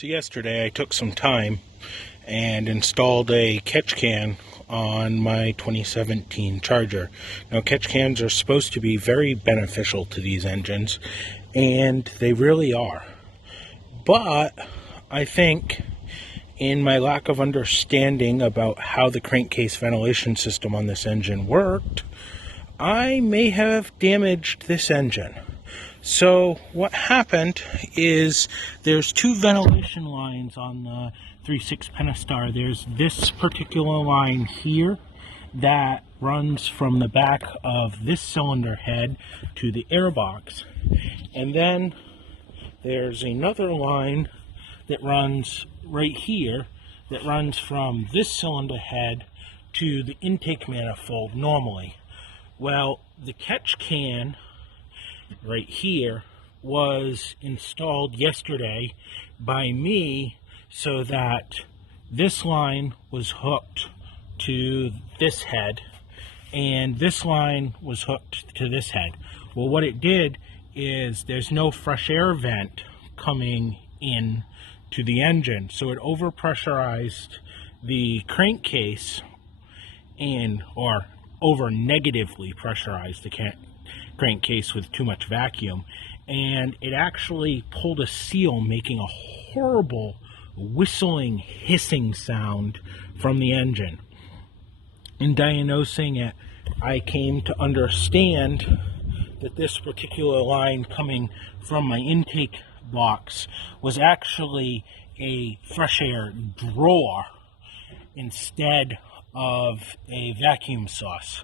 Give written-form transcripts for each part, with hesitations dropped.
So yesterday I took some time and installed a catch can on my 2017 Charger. Now catch cans are supposed to be very beneficial to these engines, and they really are. But I think in my lack of understanding about how the crankcase ventilation system on this engine worked, I may have damaged this engine. So what happened is there's two ventilation lines on the 3.6 Pentastar. There's this particular line here that runs from the back of this cylinder head to the airbox. And then there's another line that runs right here that runs from this cylinder head to the intake manifold normally. Well, the catch can right here was installed yesterday by me so that this line was hooked to this head and this line was hooked to this head. Well, what it did is there's no fresh air vent coming in to the engine, so it overpressurized the crankcase or over negatively pressurized the crankcase with too much vacuum, and it actually pulled a seal, making a horrible whistling, hissing sound from the engine. In diagnosing it, I came to understand that this particular line coming from my intake box was actually a fresh air drawer instead of a vacuum source.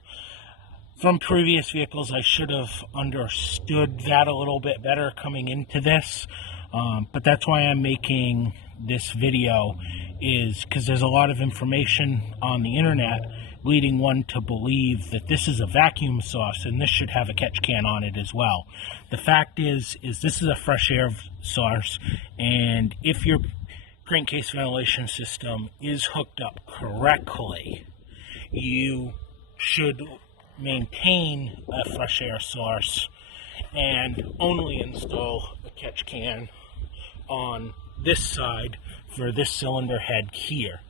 From previous vehicles, I should have understood that a little bit better coming into this, but that's why I'm making this video, is because there's a lot of information on the internet leading one to believe that this is a vacuum source and this should have a catch can on it as well. The fact is this is a fresh air source, and if your crankcase ventilation system is hooked up correctly, you should maintain a fresh air source and only install a catch can on this side for this cylinder head here.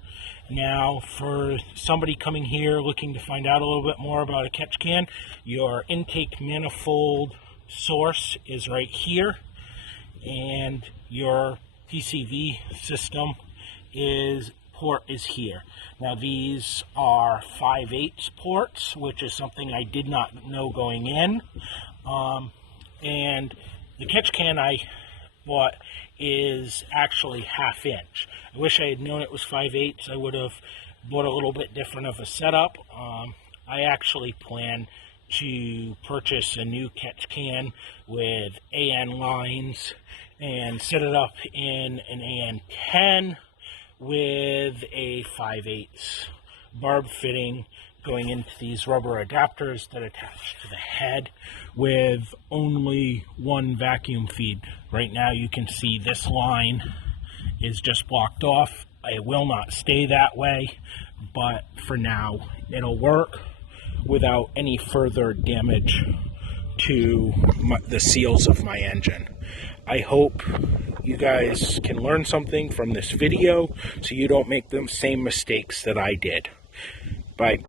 Now, for somebody coming here looking to find out a little bit more about a catch can, your intake manifold source is right here, and your PCV system port is here. Now these are 5/8 ports, which is something I did not know going in. And the catch can I bought is actually 1/2 inch. I wish I had known it was 5/8. I would have bought a little bit different of a setup. I actually plan to purchase a new catch can with AN lines and set it up in an AN10 with a 5/8 barb fitting going into these rubber adapters that attach to the head, with only one vacuum feed. Right now you can see this line is just blocked off. It will not stay that way, but for now it'll work without any further damage to the seals of my engine. I hope you guys can learn something from this video so you don't make the same mistakes that I did. Bye.